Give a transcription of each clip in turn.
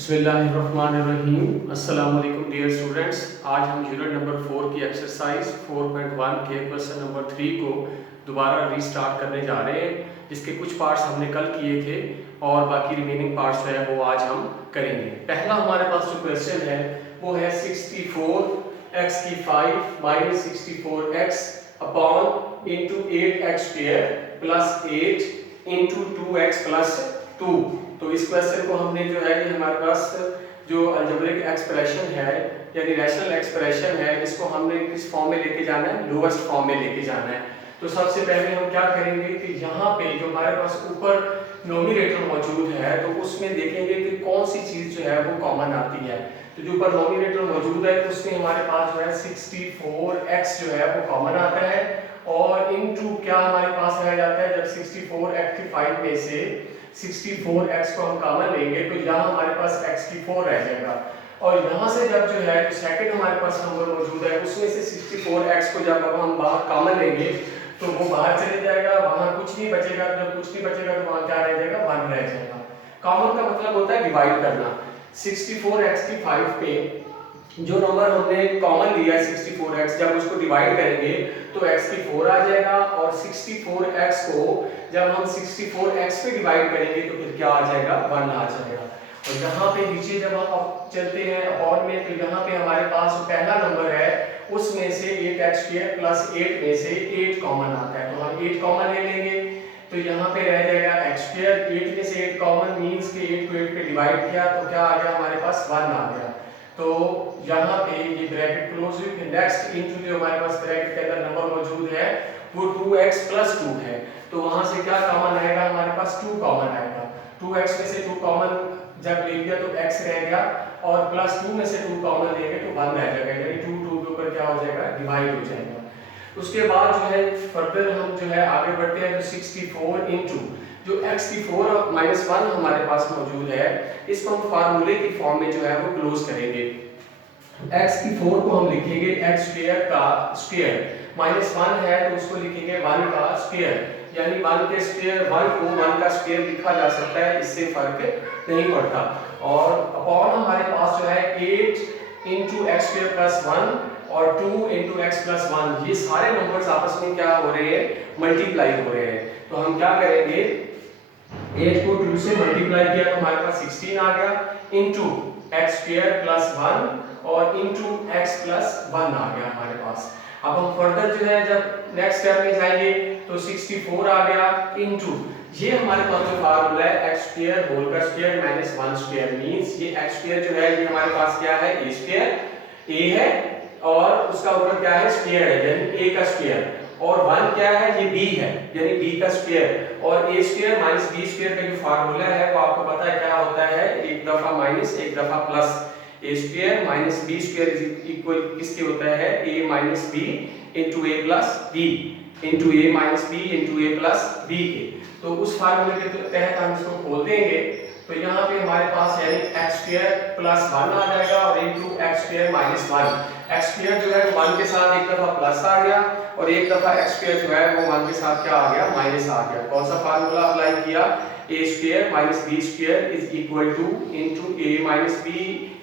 बिस्मिल्लाहिर्रहमानिर्रहीम। अस्सलाम वालेकुम डियर स्टूडेंट्स। आज हम यूनिट नंबर 4 की एक्सरसाइज 4.1 के क्वेश्चन नंबर 3 को दोबारा रीस्टार्ट करने जा रहे हैं, जिसके कुछ पार्ट्स हमने कल किए थे और बाकी रिमेनिंग पार्ट्स जो है वो आज हम करेंगे। पहला हमारे पास जो क्वेश्चन है वो है 64x की 5 minus 64x upon into 8x square plus 8 into 2x plus 2। तो इस क्वेश्चन को हमने जो है ये हमारे पास जो अलजेब्रिक एक्सप्रेशन है यानी रैशनल एक्सप्रेशन है, इसको हमने किस फॉर्म में लेके जाना है, लोएस्ट फॉर्म में लेके जाना है। तो सबसे पहले हम क्या करेंगे कि यहाँ पे जो हमारे पास ऊपर नोमिनेटर मौजूद है तो उसमें देखेंगे कि कौन सी चीज जो है वो कॉमन आती है। तो जो ऊपर नोमिनेटर मौजूद है तो उसमें हमारे पास जो है 64x जो है वो कॉमन आता है और इनटू क्या हमारे पास रह जाता है, जब 64x की 5 में से 64x को हम कॉमन लेंगे तो यहाँ हमारे पास x की 4 रह जाएगा और यहाँ से जब जो है जो सेकंड हमारे पास नंबर मौजूद है उसमें से 64x को जब हम बाहर कॉमन लेंगे तो वो बाहर चले जाएगा, वहाँ कुछ नहीं बचेगा। जब कुछ नहीं बचेगा तो वहाँ क्या रह जाएगा, 1 रह जाएगा। कॉमन का मतलब होता है डिवाइड करना। 64x की 5 पे जो नंबर हमने कॉमन लिया है 64x, जब उसको डिवाइड करेंगे तो x की 4 आ जाएगा और 64x को जब हम 64x पे डिवाइड करेंगे तो फिर क्या आ जाएगा, 1 आ जाएगा। और यहाँ पे नीचे जब हम चलते हैं अपॉन में तो यहाँ पे हमारे पास जो पहला नंबर है उसमें से 8x स्क्वायर प्लस 8 में से 8 कॉमन आता है तो हम 8 कॉमन ले लेंगे तो यहाँ पे रह जाएगा x स्क्वायर। 8 में से 8 कॉमन मींस कि 8 को 8 पे डिवाइड किया तो क्या आ गया हमारे पास, 1 आ गया। तो यहाँ पे ये ब्रैकेट क्लोज हुई। फिर नेक्स्ट इनटू जो हमारे पास ब्रैकेट के अंदर नंबर मौजूद है वो 2x प्लस 2 है तो वहां से क्या कॉमन आएगा, हमारे पास 2 कॉमन आएगा। 2x में से 2 कॉमन जब ले लिया तो x रह गया और प्लस 2 में से 2 कॉमन लेंगे तो 1 रह जाएगा, यानी 2 2 के ऊपर क्या हो जाएगा, डिवाइड हो जाएगा। उसके बाद जो है फर्दर हम जो है आगे बढ़ते हैं तो 64 इंटू जो x की 4 माइनस 1 हमारे पास मौजूद है इसको हम फार्मूले की फॉर्म में जो है वो क्लोज करेंगे। x की 4 को हम लिखेंगे x स्क्वायर का स्क्वायर, माइनस 1 है तो उसको लिखेंगे 1 का स्क्वायर, यानी 1 के स्क्वायर 1 को 1 का स्क्वायर लिखा जा सकता है, इससे फर्क नहीं पड़ता। और अपॉन हमारे पास जो है 8 इंटू एक्स स्क्वायर प्लस 1 और 2 इंटू एक्स प्लस 1, ये सारे नंबर्स आपस में क्या हो रहे हैं, मल्टीप्लाई हो रहे हैं। तो हम क्या करेंगे, 8 को 2 से मल्टीप्लाई किया तो हमारे पास 16 आ गया इंटू एक्स स्क्वायर प्लस 1 और इंटू एक्स प्लस 1 आ गया हमारे पास। अब हम फर्दर जो है जब नेक्स्ट स्टेप में जाएंगे तो 64 आ गया इंटू ये हमारे पास जो फार्मूला है एक्स स्क्वायर होल का स्क्वायर माइनस 1 स्क्वायर मींस ये एक्स स्क्वायर जो है ये हमारे पास क्या है, ए स्क्वायर, ए है और उसका ऊपर क्या है, स्क्वायर है यानी ए का स्क्वायर और 1 क्या है, ये b है यानी b का स्क्वायर और a square minus b square का जो फार्मूला है वो आपको पता है क्या होता है, एक दफा माइनस एक दफा plus. a square minus b square is equal किसके होता है, a minus b into a plus b into a minus b into a plus b के। तो उस फार्मूले के तहत हम इसको खोल देंगे तो यहाँ पे हमारे पास यानी x स्क्वायर प्लस 1 आ जाएगा और into x square minus 1। x square जो है 1 के साथ एक दफा प्लस आ गया और एक दफा x स्क्वायर जो है वो 1 के साथ क्या आ गया, माइनस आ गया। कौन सा फार्मूला अप्लाई किया, a square minus b square is equal to into a minus b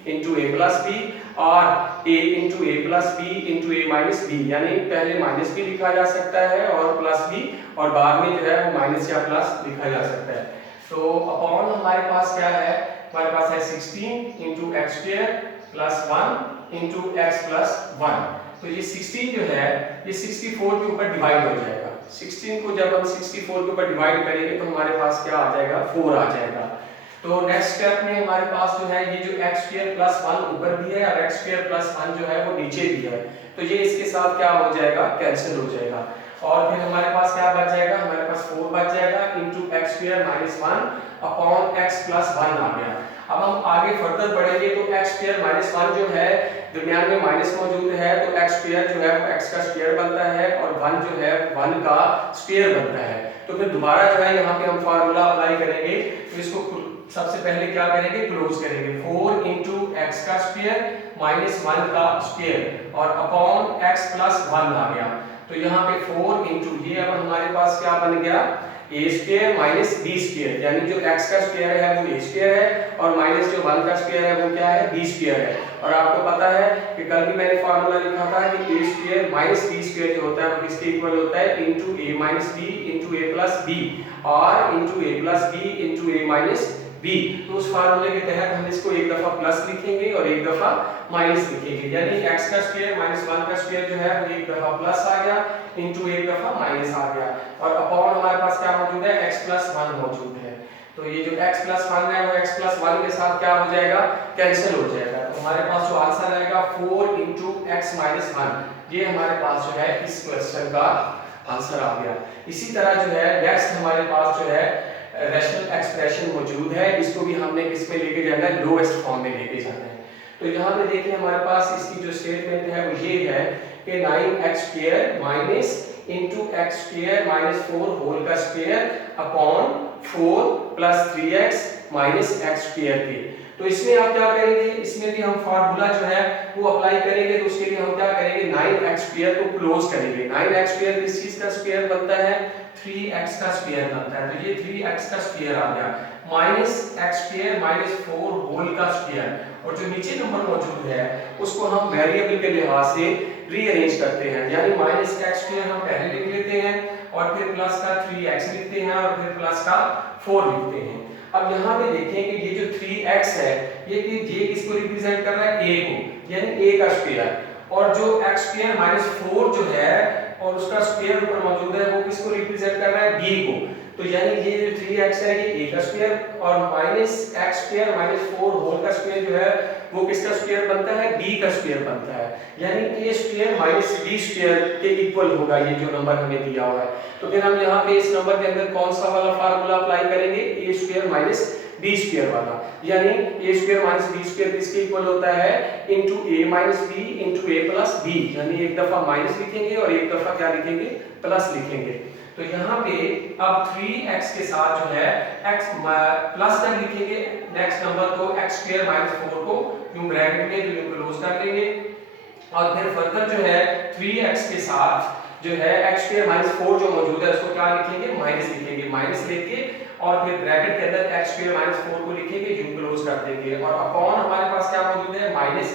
into a plus b और a into a plus b into a minus b, यानी पहले माइनस भी लिखा जा सकता है और प्लस b और बाद में जो है वो माइनस या प्लस लिखा जा सकता है। तो अपॉन हमारे पास क्या है, हमारे पास है 16 into x square plus 1 into x plus 1। तो ये 16 जो है ये 64 के ऊपर डिवाइड हो जाएगा। 16 को जब हम 64 के ऊपर डिवाइड करेंगे तो हमारे पास क्या आ जाएगा, 4 आ जाएगा। तो नेक्स्ट स्टेप में हमारे पास जो है ये जो एक्स स्क्वायर प्लस 1 ऊपर भी है और एक्स स्क्वायर प्लस 1 जो है वो नीचे भी है तो ये इसके साथ क्या हो जाएगा, कैंसिल हो जाएगा और फिर हमारे पास क्या बच जाएगा, हमारे पास 4 बच जाएगा into x square minus 1 upon x plus 1 आ गया। अब हम आगे फर्दर बढ़ेंगे तो एक्स स्क्वायर माइनस 1 जो है दरमियान में माइनस मौजूद है तो एक्स स्क्वायर जो है वो एक्स का स्क्वायर बनता है और 1 जो है 1 का स्क्वायर बनता है। तो फिर दोबारा जो है यहाँ पे हम फार्मूला अप्लाई करेंगे तो इसको सबसे पहले क्या करेंगे, क्लोज करेंगे। 4 इंटू एक्स का स्क्वायर माइनस 1 का स्क्वायर और अपॉन एक्स प्लस 1 आ गया। तो यहाँ पे 4 इंटू ये अब हमारे पास क्या बन गया, ए स्क्वायर माइनस बी स्क्वायर, यानी जो एक्स का स्क्वायर है वो ए स्क्वायर है और माइनस जो 1 का स्क्वायर है वो क्या है, b स्क्वायर है। और आपको पता है कि कल भी मैंने फार्मूला लिखा था कि a square minus b square जो होता है वो किसके इक्वल होता है, into a minus b into a plus b और into a plus b into a minus b। तो उस फार्मूले के तहत हम इसको एक दफा प्लस लिखेंगे और एक दफा माइनस लिखेंगे, यानी x का स्क्वायर माइनस 1 का स्क्वायर जो है वो एक दफा प्लस आ गया इनटू एक दफा माइनस आ गया और अपॉन हमारे पास क्या मौजूद है, x प्लस 1 मौजूद है। तो ये जो x प्लस 1 है वो x प्लस 1 के साथ क्या हो जाएगा, कैंसिल हो जाएगा। तो हमारे पास जो आंसर आएगा 4 इनटू x माइनस 1, ये हमारे पास जो है इस क्वेश्चन का आंसर आ गया। इसी तरह जो है नेक्स्ट हमारे पास जो है रैशनल एक्सप्रेशन मौजूद है, इसको भी हमने किस में लेके जाना है, लोएस्ट फॉर्म में लेके जाना है। तो यहाँ पे देखिए हमारे पास इसकी जो स्टेटमेंट है वो ये है कि 9x square minus into x square minus 4 whole का square upon 4 plus 3x minus x square के। तो इसमें आप क्या करेंगे, इसमें भी हम फार्मूला जो है वो अप्लाई करेंगे। तो उसके लिए हम क्या करेंगे, 9x स्क्वायर को क्लोज करेंगे। 9x स्क्वायर किस चीज का स्क्वायर बनता है, 3x का स्क्वायर बनता है। तो ये 3x का स्क्वायर आ गया minus x square minus 4 whole का स्क्वायर, और जो नीचे नंबर मौजूद है उसको हम वेरिएबल के लिहाज से रीअरेंज करते हैं, यानी माइनस x स्क्वायर हम पहले लिख लेते हैं और फिर प्लस का 3x लिखते हैं और फिर प्लस का 4 लिखते हैं। अब यहाँ पे देखें कि ये जो 3x है ये किसको रिप्रेजेंट कर रहा है, a को, यानी a का स्क्वायर, और जो x स्क्वायर माइनस 4 जो है और उसका स्क्वायर ऊपर मौजूद है वो किसको रिप्रेजेंट कर रहा है, b को। तो यानी ये जो 3x है ये a का स्क्वायर और minus x square minus 4 whole का स्क्वायर जो है वो किसका स्क्वायर बनता है, b का स्क्वायर बनता है, यानी a square minus b square के इक्वल होगा ये जो नंबर हमें दिया हुआ है। तो फिर हम यहाँ पे इस नंबर के अंदर कौन सा वाला फार्मूला अप्लाई करेंगे, a square minus b square वाला, यानी a square minus b square किसके इक्वल होता है, into a minus b into a plus b, यानी एक दफा माइनस लिखेंगे और एक दफा क्या लिखेंगे, प्लस लिखेंगे। तो यहाँ पे अब 3x के साथ जो है x प्लस तक लिखेंगे, नेक्स्ट नंबर को x स्क्वायर माइनस 4 को यूं ब्रैकेट में यूं क्लोज कर लेंगे और फिर फर्दर जो है 3x के साथ जो है x स्क्वायर माइनस 4 जो मौजूद है उसको क्या लिखेंगे, माइनस लिखेंगे, माइनस लेके और फिर ब्रैकेट के अंदर x स्क्वायर माइनस 4 को लिखेंगे, यूं क्लोज कर देंगे और अपॉन हमारे पास क्या मौजूद है, माइनस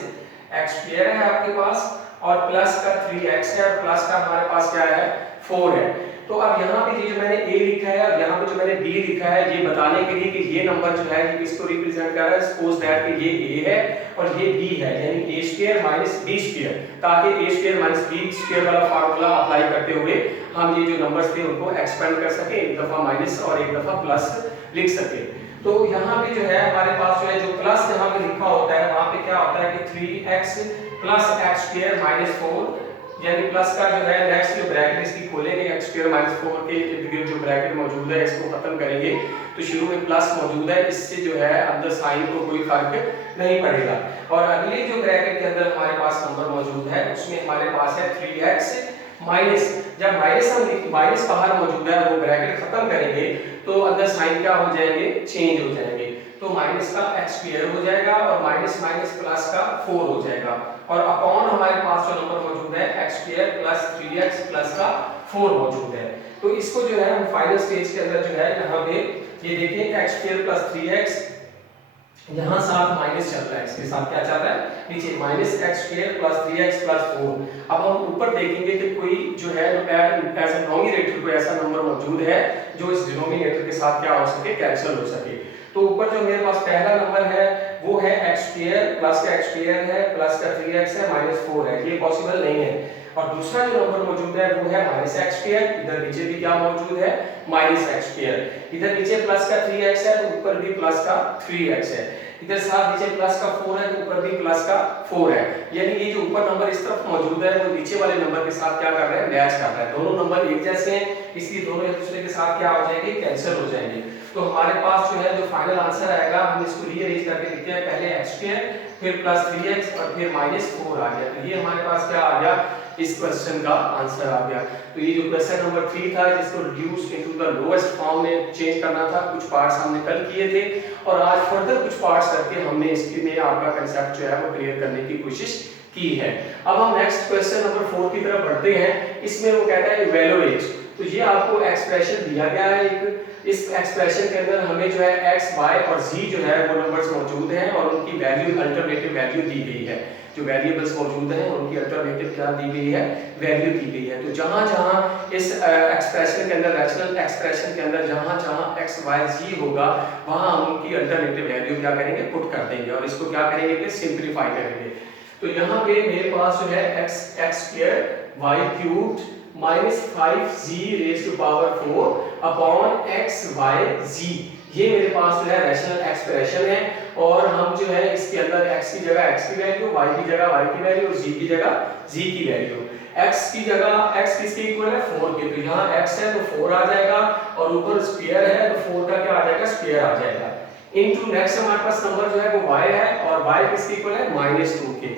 x स्क्वायर है आपके पास और प्लस का 3x है और प्लस का हमारे पास क्या है, 4 है। तो अब यहाँ पे ये जो मैंने a लिखा है और यहाँ पे जो मैंने b लिखा है ये बताने के लिए कि ये नंबर जो है ये किसको रिप्रेजेंट कर रहा है, सपोज दैट कि ये a है और ये b है, यानी a square minus b square, ताकि a square minus b square वाला फार्मूला अप्लाई करते हुए हम ये जो नंबर्स थे उनको एक्सपेंड कर सके, एक दफा माइनस और एक दफा प्लस लिख सके। तो यहाँ पे जो है हमारे पास जो है जो प्लस यहाँ पे लिखा होता है वहाँ पे क्या होता है कि 3x plus x square minus 4, यानी प्लस का जो है नेक्स्ट जो ब्रैकेट इसकी खोलेंगे x स्क्वायर माइनस 4 के इर्द गिर्द जो ब्रैकेट मौजूद है इसको खत्म करेंगे तो शुरू में प्लस मौजूद है, इससे जो है अंदर साइन को कोई फर्क नहीं पड़ेगा। और अगले जो ब्रैकेट के अंदर हमारे पास नंबर मौजूद है उसमें हमारे पास है 3x माइनस, जब माइनस बाहर मौजूद है वो ब्रैकेट खत्म करेंगे तो अंदर साइन क्या हो जाएंगे, चेंज हो जाएंगे। तो माइनस का x स्क्वायर हो जाएगा और माइनस माइनस प्लस का 4 हो जाएगा और अपॉन हमारे पास जो नंबर मौजूद है x square plus 3x plus का 4 मौजूद है। तो इसको जो है हम फाइनल स्टेज के अंदर जो है यहाँ पे ये देखिए x स्क्वायर प्लस 3x, यहाँ साथ माइनस चल रहा है, इसके साथ क्या चल रहा है, नीचे minus x square plus 3x plus 4। अब हम ऊपर देखेंगे कि कोई जो है एज अ नॉमिनेटर कोई ऐसा नंबर मौजूद है जो इस डिनोमिनेटर के साथ क्या हो सके, कैंसिल हो सके। तो ऊपर जो मेरे पास पहला नंबर है वो है x स्क्वायर प्लस का x स्क्वायर है प्लस का 3x है माइनस 4 है, ये पॉसिबल नहीं है। और दूसरा जो नंबर मौजूद है वो है माइनस x स्क्वायर, इधर नीचे भी क्या मौजूद है, माइनस x स्क्वायर, इधर नीचे प्लस का 3x है तो ऊपर भी प्लस का 3x है, इधर साथ नीचे प्लस का 4 है तो ऊपर भी प्लस का 4 है, यानी ये जो ऊपर नंबर इस तरफ मौजूद है वो नीचे वाले नंबर के साथ क्या कर रहा है, मैच कर रहा है। दोनों नंबर एक जैसे हैं इसलिए दोनों एक दूसरे के साथ क्या हो जाएंगे, कैंसिल हो जाएंगे। तो हमारे पास जो है जो फाइनल आंसर आएगा हम इसको रीअरेंज करके लिखते हैं, पहले x स्क्वायर फिर प्लस 3x और फिर माइनस 4 आ गया। तो ये हमारे पास क्या आ गया, इस क्वेश्चन का आंसर आ गया। तो ये जो क्वेश्चन नंबर 3 था जिसको reduce into the lowest form में चेंज करना था, कुछ पार्ट्स हमने कल किए थे और आज फर्दर कुछ पार्ट्स करके हमने इसके में आपका कांसेप्ट जो है वो क्लियर करने की कोशिश की है। अब हम नेक्स्ट क्वेश्चन नंबर 4 की तरफ बढ़ते हैं। इसमें वो कहता है इवैल्यूएट, तो ये आपको एक्सप्रेशन दिया गया है एक इस एक्सप्रेशन के अंदर हमें जो है x, y और z जो है वो नंबर्स मौजूद हैं और उनकी वैल्यू अल्टरनेटिव वैल्यू दी गई है। जो वेरिएबल्स मौजूद हैं उनकी अल्टरनेटिव क्या दी गई है, वैल्यू दी गई है। तो जहां जहां इस एक्सप्रेशन के अंदर, रैशनल एक्सप्रेशन के अंदर जहां जहां x, y, z होगा वहां हम उनकी अल्टरनेटिव वैल्यू क्या करेंगे, पुट कर देंगे और इसको क्या करेंगे कि सिंपलीफाई करेंगे। तो यहाँ पे मेरे पास जो है x square y cubed minus 5z raise to power 4 upon x y z, ये मेरे पास जो है रैशनल एक्सप्रेशन है। और हम जो है इसके अंदर x की जगह x की वैल्यू, y की जगह y की वैल्यू और z की जगह z की वैल्यू। x की जगह x किसके इक्वल है, 4 के, तो यहाँ x है तो 4 आ जाएगा और ऊपर स्क्वायर है तो 4 का क्या आ जाएगा, स्क्वायर आ जाएगा। इनटू नेक्स्ट हमारे पास नंबर जो है वो y है और y किसके इक्वल है, -2 के।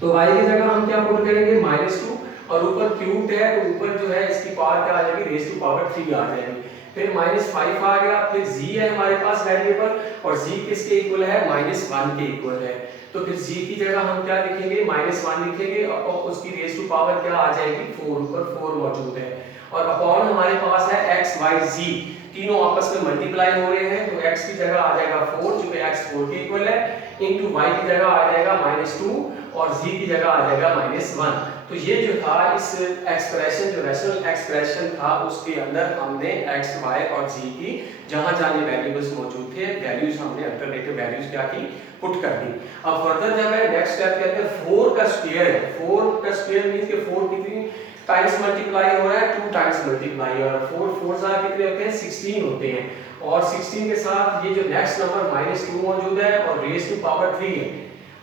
तो y की जगह हम क्या पुट करेंगे, -2 और ऊपर क्यूब्ड है तो ऊपर जो है इसकी पावर क्या आ जाएगी, रेज़ टू पावर 3 आ जाएगी। फिर -5 आ गया, फिर z है हमारे पास वेरिएबल और z किसके इक्वल है, -1 के इक्वल है। तो फिर z की जगह हम क्या लिखेंगे, -1 लिखेंगे और उसकी रेज़ टू पावर क्या आ जाएगी, 4, ऊपर 4 मौजूद है। और अपॉन हमारे पास है x, y, z, तीनों आपस में मल्टीप्लाई हो रहे हैं तो x की जगह आ जाएगा 4 जो कि x 4 के इक्वल है, इनटू y की जगह आ जाएगा -2 और z की जगह आ जाएगा -1। तो ये जो था इस एक्सप्रेशन, जो रैशनल एक्सप्रेशन था उसके अंदर हमने x, y और z की जहां जहां ये वेरिएबल्स मौजूद थे वैल्यूज हमने अल्टरनेटिव वैल्यूज क्या की, पुट कर दी। अब फर्दर जब है नेक्स्ट स्टेप के अंदर 4 का स्क्वायर है, 4 का स्क्वायर मींस कि 4 कितनी टाइम्स मल्टीप्लाई हो रहा है, 2 टाइम्स मल्टीप्लाई हो रहा है। 4 4 जार कितने होते हैं, 16 होते हैं और 16 के साथ ये जो नेक्स्ट नंबर -2 मौजूद है और रेज़ टू पावर 3 है।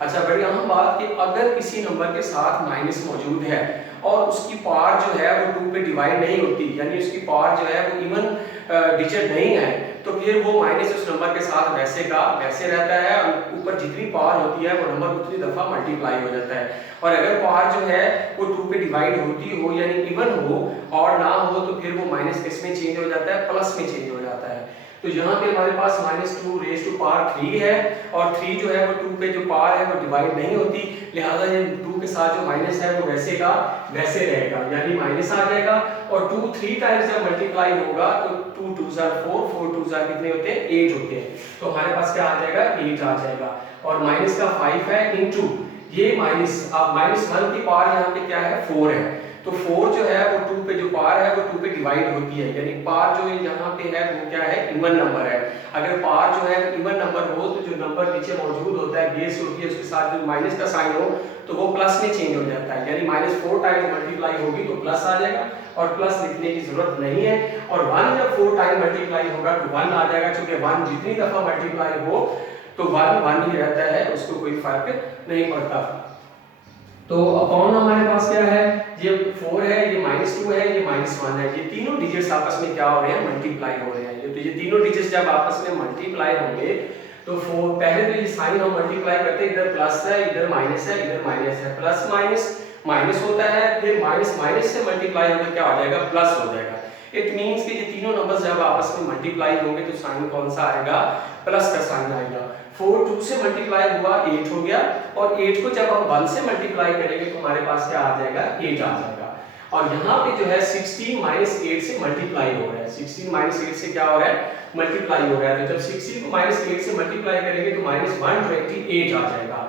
अच्छा बढ़िया, हम बात की अगर किसी नंबर के साथ माइनस मौजूद है और उसकी पावर जो है वो 2 पे डिवाइड नहीं होती, यानी उसकी पावर जो है वो इवन डिजिट नहीं है, तो फिर वो माइनस उस नंबर के साथ वैसे का वैसे रहता है और ऊपर जितनी पावर होती है वो नंबर उतनी दफा मल्टीप्लाई हो जाता है। और अगर पावर जो है वो 2 पे डिवाइड होती हो यानी इवन हो और ना हो तो फिर वो माइनस किस में चेंज हो जाता है, प्लस में चेंज हो जाता है। तो यहाँ पे हमारे पास -2 रेज़ टू पावर 3 है और 3 जो है वो 2 पे जो पावर है वो डिवाइड नहीं होती, लिहाजा ये 2 के साथ जो माइनस है वो वैसे का वैसे रहेगा, यानी माइनस आ जाएगा। और 2 3 टाइम्स जब मल्टीप्लाई होगा तो 2 2 जार 4, 4 2 जार कितने होते हैं, 8 होते हैं। तो हमारे पास क्या आ जाएगा, 8 आ जाएगा। और माइनस का 5 है इनटू ये माइनस, अब -1 की पावर यहाँ पे क्या है, 4 है। तो 4 जो है वो 2 पे जो पावर है वो 2 पे डिवाइड होती है, यानी पावर जो यहाँ पे है वो क्या है, इवन नंबर है। अगर पावर जो है इवन नंबर हो तो जो नंबर नीचे मौजूद होता है बेस होती है उसके साथ जो माइनस का साइन हो तो वो प्लस में चेंज हो जाता है, यानी -4 टाइम्स मल्टीप्लाई होगी तो प्लस आ जाएगा और प्लस लिखने की जरूरत नहीं है। और 1 जब 4 टाइम मल्टीप्लाई होगा तो 1 आ जाएगा, क्योंकि 1 जितनी दफा मल्टीप्लाई हो तो 1 1 ही रहता है, उसको कोई फर्क नहीं पड़ता। तो अपॉन हमारे पास क्या है, ये 4 है, ये -2 है, ये -1 है, ये तीनों डिजिट्स आपस में क्या हो रहे हैं, मल्टीप्लाई हो रहे हैं। तो ये तीनों डिजिट्स जब आपस में मल्टीप्लाई होंगे तो 4 पहले तो ये साइन हम मल्टीप्लाई करते हैं, इधर प्लस है, इधर माइनस है, इधर माइनस है, प्लस माइनस माइनस होता है, फिर माइनस माइनस से मल्टीप्लाई होकर क्या हो जाएगा, प्लस हो जाएगा। इट मींस कि ये तीनों नंबर्स जब आपस में मल्टीप्लाई होंगे तो साइन कौन सा आएगा, प्लस का साइन आएगा। 4 2 से मल्टीप्लाई हुआ 8 हो गया और 8 को जब हम 1 से मल्टीप्लाई करेंगे तो हमारे पास क्या आ जाएगा, 8 आ जाएगा। और यहाँ पे जो है 16 -8 से मल्टीप्लाई हो रहा है, 16 -8 से क्या हो रहा है, मल्टीप्लाई हो रहा है। तो जब 16 को -8 से मल्टीप्लाई करेंगे तो -128 आ जाएगा।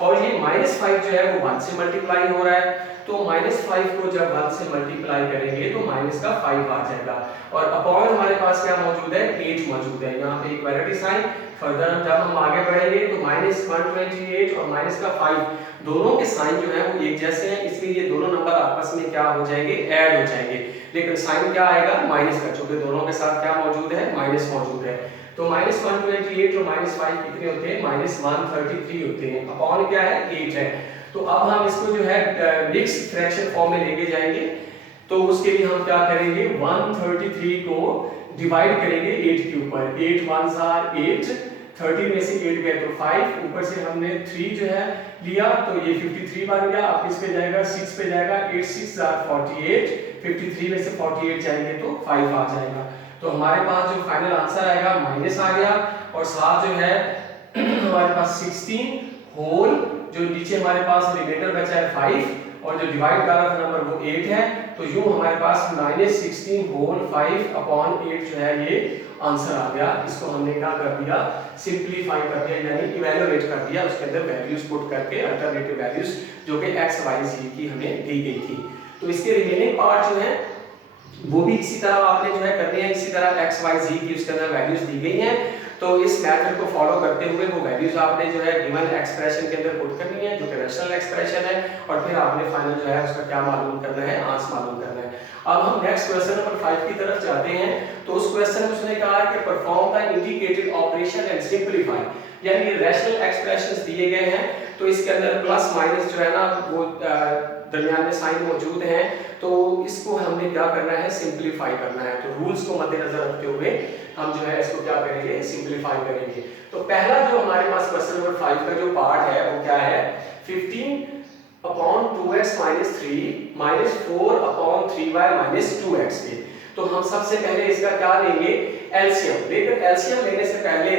और ये -5 जो है वो 1 से मल्टीप्लाई हो रहा है, तो -5 को जब 1 से मल्टीप्लाई करेंगे तो माइनस का 5 आ जाएगा। और अपॉन हमारे पास क्या मौजूद है, 8 मौजूद है, यहाँ पे इक्वालिटी साइन। फर्दर जब हम आगे बढ़ेंगे तो -128 और माइनस का 5 दोनों के साइन जो है वो एक जैसे हैं, इसलिए ये दोनों नंबर आपस में क्या हो जाएंगे, ऐड हो जाएंगे। लेकिन साइन क्या आएगा, माइनस का, क्योंकि दोनों के साथ क्या मौजूद है, माइनस मौजूद है। तो -128 और -5 कितने होते हैं, -133 होते हैं। अपॉन क्या है, 8 है। तो अब हम इसको जो है मिक्स्ड फ्रैक्शन फॉर्म में लेके जाएंगे। तो उसके लिए हम क्या करेंगे, 133 को डिवाइड करेंगे 8 के ऊपर, 8 1s are 8, 30 में से 8 गए तो 5, ऊपर से हमने 3 जो है लिया तो ये 53 बन गया। अब किस पे जाएगा, 6 पे जाएगा, 8 6 are 48, 53 में से 48 जाएंगे तो 5 आ जाएगा। तो हमारे पास जो फाइनल आंसर आएगा माइनस आ गया और साथ जो है हमारे पास 16 होल, जो नीचे हमारे पास रिमाइंडर बचा है 5 और जो डिवाइड कर रहा था नंबर वो 8 है, तो यूं हमारे पास -16 होल 5/8 जो है ये आंसर आ गया। इसको हमने क्या कर दिया, सिंपलीफाई कर दिया, यानी इवैल्यूएट कर दिया, उसके अंदर वैल्यूज पुट करके अल्टरनेटिव वैल्यूज जो कि x y z की हमें दी गई थी। तो इसके रिमेनिंग पार्ट जो है वो भी इसी तरह आपने जो है करनी है, इसी तरह x y z की उसके अंदर वैल्यूज दी गई हैं। तो इस मेथड को फॉलो करते हुए वो वैल्यूज आपने जो है गिवन एक्सप्रेशन के अंदर पुट करनी है जो कि रैशनल एक्सप्रेशन है, और फिर आपने फाइनल जो है उसका क्या मालूम करना है, आंसर मालूम करना है। अब हम नेक्स्ट क्वेश्चन नंबर 5 की तरफ जाते हैं। तो उस क्वेश्चन में उसने कहा कि perform the indicated operation and simplify, यानी ये रैशनल एक्सप्रेशंस दिए गए हैं, तो इसके अंदर प्लस माइनस जो है ना वो दरमियान में साइन मौजूद है, तो इसको हमने क्या करना है, सिंपलीफाई करना है। तो रूल्स को मद्देनजर रखते हुए हम जो है इसको क्या करेंगे, सिंपलीफाई करेंगे। तो पहला जो हमारे पास क्वेश्चन नंबर 5 का जो पार्ट है वो क्या है, 15/2x - 3 - 4/3y - 2x के। तो हम सबसे पहले इसका क्या लेंगे, एलसीएम। लेकिन एलसीएम लेने से पहले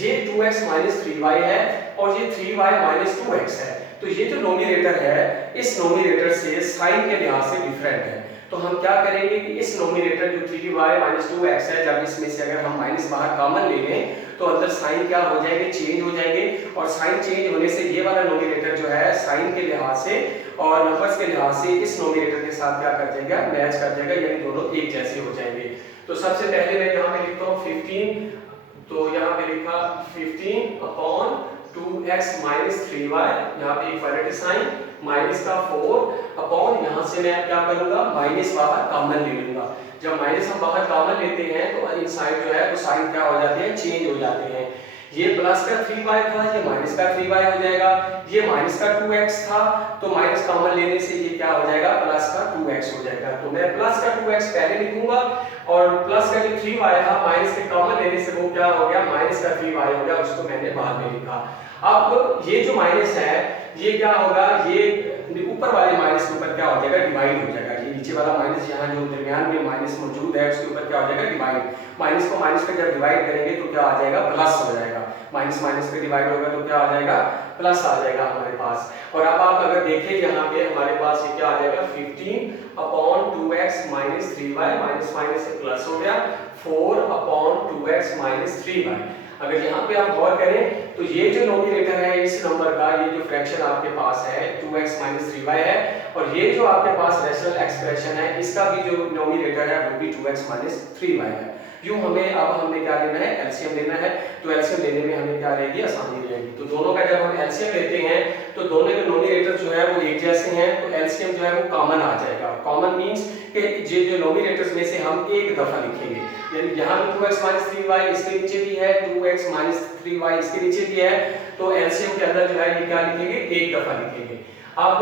ये 2x - 3y है और ये 3y - 2x है, तो ये जो नोमिनेटर है इस नोमिनेटर से साइन के लिहाज से डिफरेंट है। तो हम क्या करेंगे कि इस नोमिनेटर जो 3y - 2x है, जब इसमें से अगर हम माइनस बाहर कॉमन ले लें तो अंदर साइन क्या हो जाएंगे, चेंज हो जाएंगे, और साइन चेंज होने से ये वाला नोमिनेटर जो है साइन के लिहाज से और नंबर्स के लिहाज से इस नोमिनेटर के साथ क्या कर जाएगा, मैच कर जाएगा, यानी दोनों एक जैसे हो जाएंगे। तो सबसे पहले मैं यहाँ पे लिखता हूँ 15, तो यहाँ पे लिखा 15/2x - 3y, यहाँ पे इक्वालिटी साइन, माइनस का 4 अपॉन, यहाँ से मैं क्या करूंगा, माइनस बाहर कॉमन ले लूंगा। जब माइनस हम बाहर कॉमन लेते हैं तो इन साइड जो है वो साइन क्या हो जाते हैं, चेंज हो जाते हैं। ये प्लस का 3y था, ये माइनस का 3y हो जाएगा, ये माइनस का 2x था, तो माइनस कॉमन लेने से ये क्या हो जाएगा, प्लस का 2x हो जाएगा। तो मैं प्लस का 2x पहले लिखूंगा, और प्लस का जो 3y था माइनस के कॉमन लेने से वो क्या हो गया, माइनस का 3y हो गया, उसको मैंने बाद में लिखा। अब ये जो माइनस है ये क्या होगा, ये ऊपर वाले माइनस के ऊपर क्या हो जाएगा, डिवाइड हो जाएगा। ये नीचे वाला माइनस यहाँ जो दरमियान में माइनस मौजूद है उसके ऊपर क्या हो जाएगा, डिवाइड। माइनस को माइनस पे जब डिवाइड करेंगे तो क्या आ जाएगा, प्लस हो जाएगा। माइनस माइनस पे डिवाइड होगा तो क्या आ जाएगा, प्लस आ जाएगा हमारे पास। और अब आप अगर देखें यहाँ पे हमारे पास ये क्या आ जाएगा, 15/2x - 3y, माइनस माइनस से प्लस हो गया, 4/2x - 3y। अगर यहाँ पे आप गौर करें तो ये जो नोमिनेटर है इस नंबर का, ये जो फ्रैक्शन आपके पास है 2x - 3y है, और ये जो आपके पास रैशनल एक्सप्रेशन है इसका भी जो नोमिनेटर है वो भी 2x - 3y है। यूं हमें अब हमने क्या लेना है, एलसीएम लेना है। तो एलसीएम लेने में हमें क्या रहेगी, आसानी रहेगी। तो दोनों का जब हम एलसीएम लेते हैं तो दोनों के नोमिनेटर जो है वो एक जैसे हैं, तो एलसीएम जो है वो कॉमन आ जाएगा। कॉमन मींस कि ये जो नोमिनेटर्स में से हम एक दफा लिखेंगे, यानी यहाँ भी 2x - 3y इसके नीचे भी है, 2x - 3y इसके नीचे भी है, तो एलसीएम के अंदर जो है ये क्या लिखेंगे, एक दफा लिखेंगे। अब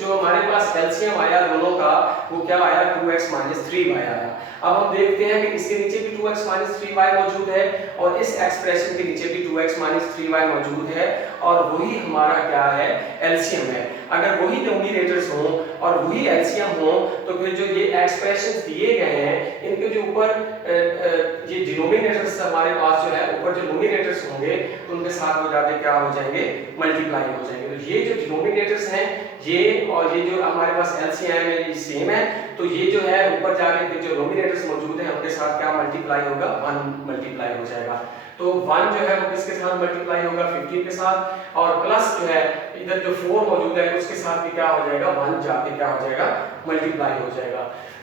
जो हमारे पास एलसीएम आया दोनों का वो क्या आया, 2x - 3y आया। अब हम देखते हैं कि इसके नीचे भी 2x - 3y मौजूद है और इस एक्सप्रेशन के नीचे भी 2x - 3y मौजूद है, और वही हमारा क्या है, एलसीएम है। अगर वही नोमिनेटर्स हों और वही एलसीएम हो तो फिर जो ये एक्सप्रेशंस दिए गए हैं इनके जो ऊपर ये डिनोमिनेटर्स हमारे पास जो है ऊपर जो नोमिनेटर्स होंगे उनके साथ हो जाते क्या हो जाएंगे, मल्टीप्लाई हो जाएंगे। तो ये जो डिनोमिनेटर्स हैं ये और ये जो हमारे पास एलसीएम है ये सेम है, तो ये जो है ऊपर जाके जो नोमिनेटर्स मौजूद हैं उनके साथ क्या मल्टीप्लाई होगा, 1 मल्टीप्लाई हो जाएगा। तो 1 जो है वो किसके साथ मल्टीप्लाई होगा, 15 के साथ, और प्लस जो है इधर जो 4 मौजूद है उसके साथ भी क्या हो जाएगा, 1 जाके क्या हो जाएगा, मल्टीप्लाई हो जाएगा।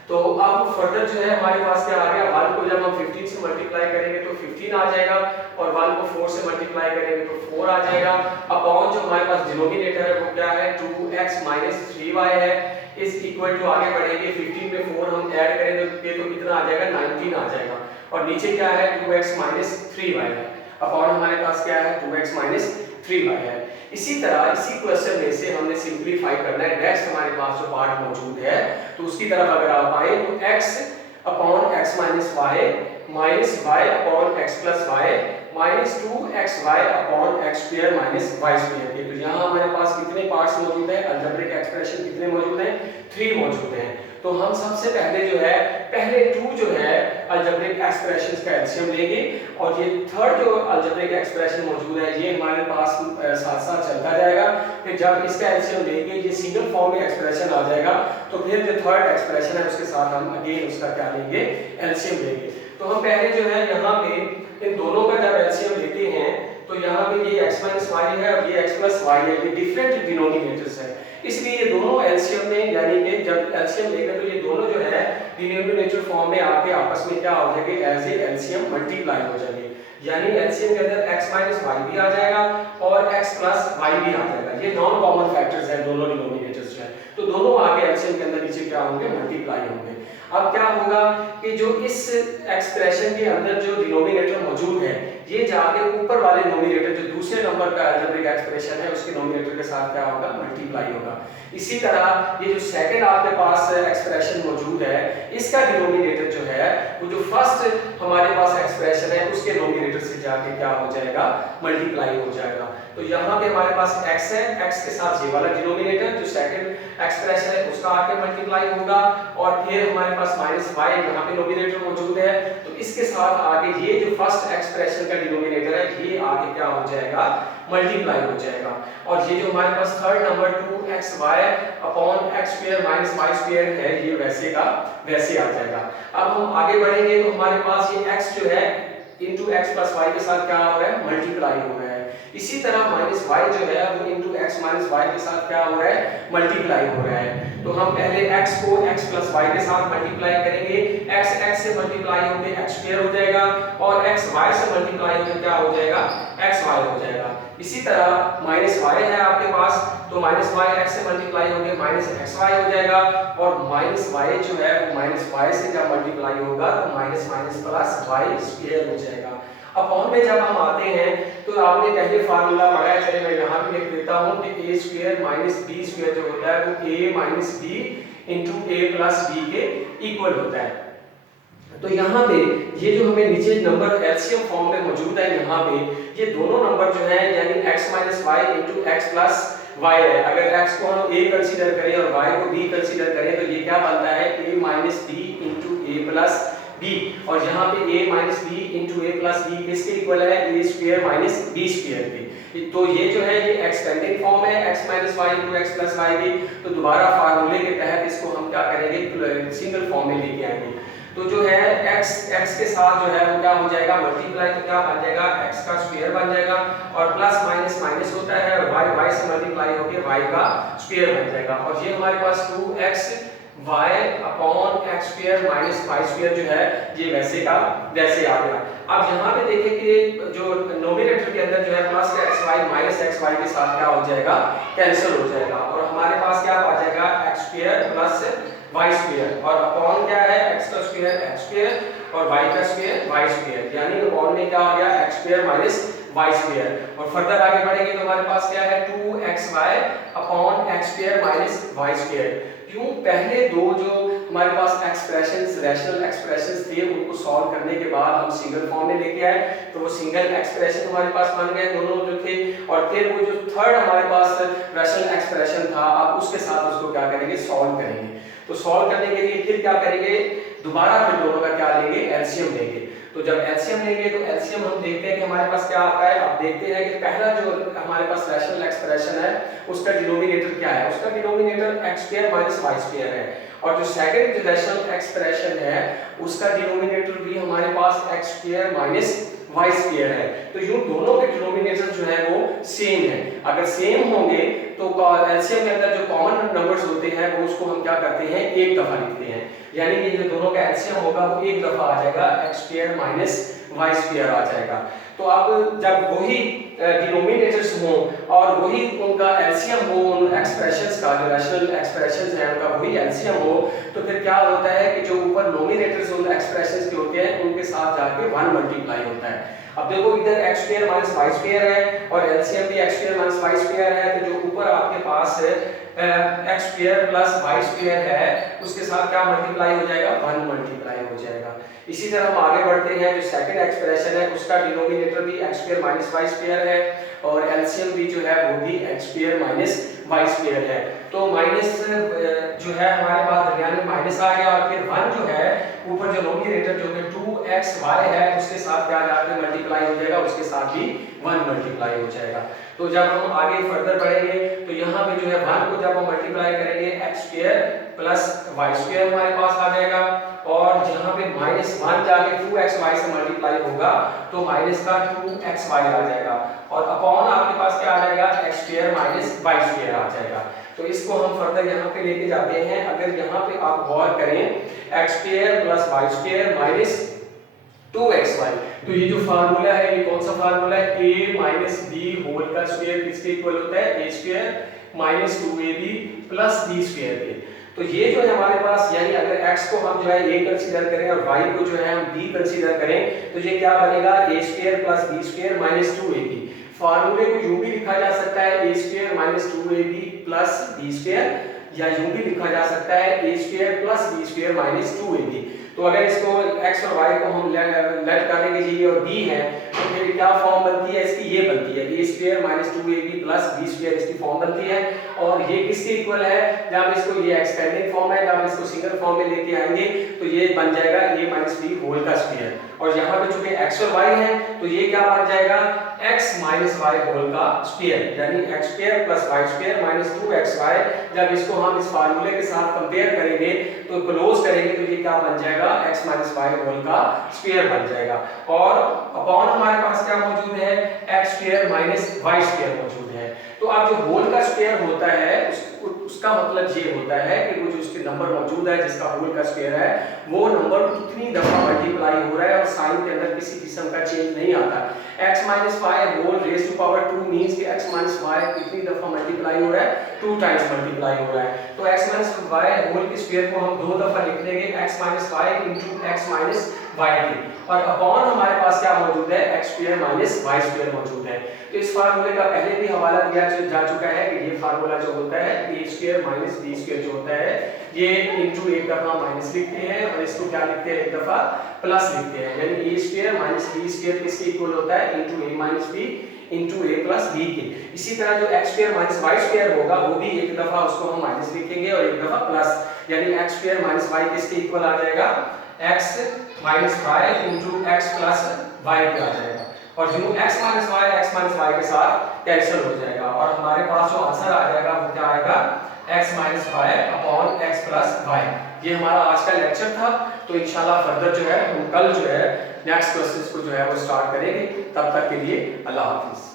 तो अब फर्दर जो है हमारे पास क्या आ गया, 1 को जब हम 15 से मल्टीप्लाई करेंगे तो 15 आ जाएगा, और 1 को 4 से मल्टीप्लाई करेंगे तो 4 आ जाएगा। अपॉन जो हमारे पास डिनोमिनेटर है वो क्या है, 2x - 3y है, इस इक्वल टू आगे बढ़ेंगे, 15 में 4 हम ऐड करेंगे तो कितना आ जाएगा, 19 आ जाएगा, और नीचे क्या है 2x - 3y है, अपॉन हमारे पास क्या है 2x - 3y है। इसी तरह इसी क्वेश्चन में से हमने सिंपलीफाई करना है। नेक्स्ट हमारे पास जो पार्ट मौजूद है तो उसकी तरफ अगर आप आए तो x upon x - y minus y upon x + y minus 2xy upon x square minus y square के। तो यहाँ हमारे पास कितने पार्ट्स मौजूद हैं, अलजेब्रिक एक्सप्रेशन कितने मौजूद हैं, 3 मौजूद हैं। तो हम सबसे पहले जो है पहले 2 जो है अलजेब्रिक एक्सप्रेशंस का एलसीएम लेंगे और ये थर्ड जो अलजेब्रिक एक्सप्रेशन मौजूद है ये हमारे पास साथ साथ चलता जाएगा। फिर जब इसका एलसीएम लेंगे ये सिंगल फॉर्म में एक्सप्रेशन आ जाएगा तो फिर जो थर्ड एक्सप्रेशन है उसके साथ हम अगेन उसका क्या लेंगे, एलसीएम लेंगे। तो हम पहले जो है यहाँ पे इन दोनों का जब एलसीएम लेते हैं तो यहाँ पे ये x - y है और ये x + y है, ये डिफरेंट डिनोमिनेटर्स है, इसलिए ये दोनों एलसीएम में यानी कि जब एलसीएम लेंगे तो ये दोनों जो है डिनोमिनेटर फॉर्म में आके आपस में क्या हो जाएंगे, एज ए एलसीएम मल्टीप्लाई हो जाएंगे। यानी एलसीएम के अंदर x - y भी आ जाएगा और x + y भी आ जाएगा। ये नॉन कॉमन फैक्टर्स हैं दोनों डिनोमिनेटर्स जो है, तो दोनों आगे एलसीएम के अंदर नीचे क्या होंगे, मल्टीप्लाई होंगे। अब क्या होगा कि जो इस एक्सप्रेशन के अंदर जो डिनोमिनेटर मौजूद है ये जाके ऊपर वाले नोमिनेटर जो दूसरे नंबर का अलजेब्रिक एक्सप्रेशन है उसके नोमिनेटर के साथ क्या होगा, मल्टीप्लाई होगा। इसी तरह ये जो सेकंड आपके पास एक्सप्रेशन मौजूद है इसका डिनोमिनेटर जो है वो जो फर्स्ट हमारे पास एक्सप्रेशन है उसके नोमिनेटर से जाके क्या हो जाएगा, मल्टीप्लाई हो जाएगा। तो यहाँ पे हमारे पास x है, x के साथ ये वाला डिनोमिनेटर जो सेकंड एक्सप्रेशन है उसका आके मल्टीप्लाई होगा और फिर हमारे पास -y यहाँ पे नोमिनेटर मौजूद है तो इसके साथ आगे ये जो फर्स्ट एक्सप्रेशन का डिनोमिनेटर है ये आगे क्या हो जाएगा, मल्टीप्लाई हो जाएगा। और ये जो हमारे पास third number 2xy upon x² - y² है ये वैसे का वैसे आ जाएगा। अब हम आगे बढ़ेंगे तो हमारे पास ये x जो है इनटू x + y के साथ क्या हो रहा है, मल्टीप्लाई हो रहा है। इसी तरह -y जो है वो इनटू x - y के साथ क्या हो रहा है, मल्टीप्लाई हो रहा है। तो हम पहले x को x + y के साथ मल्टीप्लाई करेंगे, x से मल्टीप्लाई होके x² हो जाएगा और x y से मल्टीप्लाई होके क्या हो जाएगा, xy हो जाएगा। इसी तरह -y है आपके पास तो -y x से मल्टीप्लाई होके -xy हो जाएगा और -y जो है वो -y से जब मल्टीप्लाई होगा तो -y² हो जाएगा। अपॉन में जब हम आते हैं तो आपने पहले फार्मूला पढ़ा है, चलिए मैं यहाँ भी लिख देता हूँ कि a² - b² जो होता है वो a - b into a + b के इक्वल होता है। तो यहाँ पे ये जो हमें नीचे नंबर एलसीएम फॉर्म में मौजूद है यहाँ पे ये दोनों नंबर जो है यानी x - y into x + y है। अगर x को हम a कंसीडर करें और y को b कंसीडर करें तो ये क्या बनता है, a - b into a + b और यहाँ पे a - b into a + b किसके इक्वल है, a² - b² के। तो ये जो है ये एक्सपेंडिंग फॉर्म है x - y into x + y की। तो दोबारा फार्मूले के तहत इसको हम क्या करेंगे, सिंगल फॉर्म में लेके आएंगे। तो जो है x के साथ जो है वो क्या हो जाएगा, मल्टीप्लाई तो क्या बन जाएगा, x का स्क्वायर बन जाएगा और प्लस माइनस माइनस होता है और y से मल्टीप्लाई होके y का स्क्वायर बन जाएगा और ये हमारे पास 2x y upon x² minus y² जो है ये वैसे का वैसे आ गया। अब यहाँ पे देखिए कि जो नोमिनेटर के अंदर जो है प्लस का xy माइनस xy के साथ क्या हो जाएगा, कैंसिल हो जाएगा और हमारे पास क्या आ जाएगा x² प्लस y² और अपॉन क्या है, x का स्क्वायर x² और y का स्क्वायर y², यानी अपॉन में क्या हो गया x² माइनस y² और फर्दर आगे बढ़ेंगे तो हमारे पास क्या है 2xy upon x² minus y²। क्यों, पहले दो जो हमारे पास एक्सप्रेशंस रैशनल एक्सप्रेशंस थे उनको सॉल्व करने के बाद हम सिंगल फॉर्म में लेके आए तो वो सिंगल एक्सप्रेशन हमारे पास बन गए दोनों जो थे और फिर वो जो थर्ड हमारे पास रैशनल एक्सप्रेशन था अब उसके साथ उसको क्या करेंगे, सॉल्व करेंगे। तो सॉल्व करने के लिए फिर क्या करेंगे, दोबारा फिर दोनों का क्या लेंगे, एलसीएम लेंगे। तो जब एलसीएम लेंगे तो एलसीएम हम देखते हैं कि हमारे पास क्या आता है। अब देखते हैं कि पहला जो हमारे पास रैशनल एक्सप्रेशन है उसका डिनोमिनेटर क्या है, उसका डिनोमिनेटर x² माइनस y² है और जो सेकंड जो रैशनल एक्सप्रेशन है उसका डिनोमिनेटर भी हमारे पास x² माइनस y² है। तो यूं दोनों के डिनोमिनेटर जो है वो सेम है। अगर सेम होंगे तो एलसीएम के अंदर जो कॉमन नंबर्स होते हैं वो उसको हम क्या करते हैं, एक दफा लिखते हैं, यानी ये जो दोनों का एलसीएम होगा वो एक दफा आ जाएगा, x² माइनस y² आ जाएगा। तो अब जब वही डिनोमिनेटर्स हों और वही उनका एलसीएम हो, उन एक्सप्रेशंस का जो रैशनल एक्सप्रेशंस हैं उनका वही एलसीएम हो तो फिर क्या होता है कि जो ऊपर नोमिनेटर्स उन एक्सप्रेशंस के होते हैं उनके साथ जाके 1 मल्टीप्लाई होता है। अब देखो इधर x² माइनस y² है और एलसीएम भी x² माइनस y² है तो जो ऊपर आपके पास x² प्लस y² है उसके साथ क्या मल्टीप्लाई हो जाएगा, 1 मल्टीप्लाई हो जाएगा। इसी तरह हम आगे बढ़ते हैं, जो सेकंड एक्सप्रेशन है उसका डिनोमिनेटर भी x² माइनस y² है और एलसीएम भी जो है वो भी x² माइनस y² है। तो माइनस जो है हमारे पास दरमियान में माइनस आ गया, और फिर 1 जो है ऊपर जो नोमिनेटर जो कि 2xy है उसके साथ क्या जाके मल्टीप्लाई हो जाएगा, उसके साथ भी 1 मल्टीप्लाई हो जाएगा। तो जब हम आगे फर्दर बढ़ेंगे तो यहाँ पे जो है 1 को जब हम मल्टीप्लाई करेंगे x² प्लस y² हमारे पास आ जाएगा, और जहाँ पे -1 जाके 2xy से मल्टीप्लाई होगा तो माइनस का 2xy आ जाएगा, और अपॉन आपके पास क्या आ जाएगा, x² माइनस y² आ जाएगा। तो इसको हम फर्दर यहाँ पे लेके जाते हैं। अगर यहाँ पे आप गौर करें x² plus y² minus 2xy, तो ये जो फार्मूला है ये कौन सा फार्मूला है, a माइनस b होल का स्क्वायर किसके इक्वल होता है, a² minus 2ab plus b square के। तो ये जो है हमारे पास, यानी अगर x को हम जो है a कंसीडर करें और y को जो है हम b कंसीडर करें तो ये क्या बनेगा, a² plus b² minus 2ab। फार्मूले को यूं भी लिखा जा सकता है a² minus 2ab plus b², या यूं भी लिखा जा सकता है a² plus b² minus 2ab। तो अगर इसको x और y को हम लेट करने के लिए और b है तो फिर क्या फॉर्म बनती है इसकी, ये बनती है a² minus 2ab plus b² इसकी फॉर्म बनती है। और ये किसके इक्वल है, जब इसको ये एक्सपेंडिंग फॉर्म है, जब इसको सिंगल फॉर्म में लेके आएंगे तो ये बन जाएगा a माइनस b होल का स्क्वायर, और यहाँ पे चूंकि x और y है तो ये क्या बन जाएगा, x माइनस y होल का स्क्वायर, यानी x² plus y² minus 2xy। जब इसको हम इस फार्मूले के साथ कंपेयर करेंगे तो क्लोज करेंगे तो ये क्या बन जाएगा, x माइनस y होल का स्क्वायर बन जाएगा, और अपॉन हमारे पास क्या मौजूद है, x² माइनस y² मौजूद है। तो अब जो होल का स्क्वायर होता है उसका मतलब ये होता है कि वो जो उसके नंबर मौजूद है जिसका होल का स्क्वायर है वो नंबर कितनी दफा मल्टीप्लाई हो रहा है, और साइन के अंदर किसी किस्म का चेंज नहीं आता। x minus y whole raise to power 2 means कि x माइनस y कितनी दफा मल्टीप्लाई हो रहा है, 2 टाइम्स मल्टीप्लाई हो रहा है। तो x माइनस y होल के स्क्वायर को हम 2 दफा लिख लेंगे, x minus y into x minus y के, और अपॉन हमारे पास क्या मौजूद है, x² माइनस y² मौजूद है। तो इस फार्मूले का पहले भी हवाला दिया जा चुका है कि ये फार्मूला जो होता है a² माइनस b² जो होता है ये इनटू एक दफा माइनस लिखते हैं और इसको क्या लिखते हैं, एक दफा प्लस लिखते हैं, यानी a² माइनस b² किसके इक्वल होता है, into a minus b into a plus b के। इसी तरह जो x² माइनस y² होगा वो भी एक दफा उसको हम माइनस लिखेंगे और एक दफा प्लस, यानी x² माइनस y किसके इक्वल आ जाएगा, x minus y into x plus y पे आ जाएगा, और जो x माइनस y के साथ कैंसिल हो जाएगा, और हमारे पास जो आंसर आ जाएगा वो क्या आएगा, x minus y upon x plus y। ये हमारा आज का लेक्चर था। तो इंशाल्लाह फर्दर जो है हम कल जो है नेक्स्ट क्वेश्चंस को जो है वो स्टार्ट करेंगे। तब तक के लिए अल्लाह हाफिज।